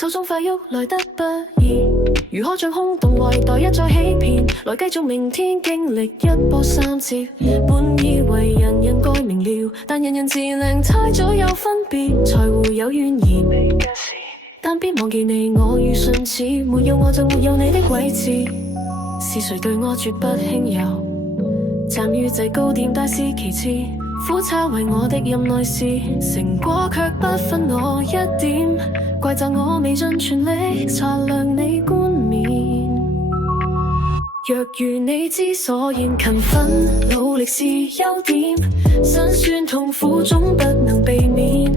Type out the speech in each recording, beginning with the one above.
手中快喐來得不易，如可將空洞懷待一再欺騙，來繼續明天經歷一波三折。本以為人人該明了，但人人自量太早有分別，才會有怨言。但別忘記你我如唇齒，沒有我就沒有你的位置。是誰對我絕不輕柔，站於制高點大是其次，苦差為我的任內事，成果卻不分我一點，怪責我未盡全力擦亮你冠冕。若如你知所言，勤奮努力是優點，辛酸痛苦總不能避免，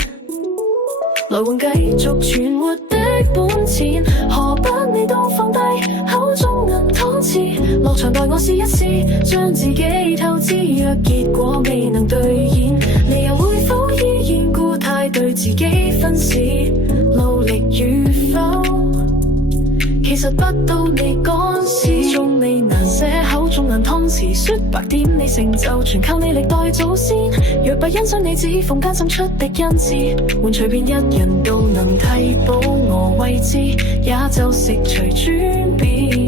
來換繼續存活的本錢，何不你都放低口中銀湯匙，落場待我試一試，將自己透支。若結果未能兌現，你又會否依然故態對自己分析努力與否？其實不到你幹事，終未難寫口中銀湯匙，說白點你成就全靠你歷代祖先。若不欣賞你指縫間生出的恩賜，換隨便一人都能替補我位置，也就食隨轉變。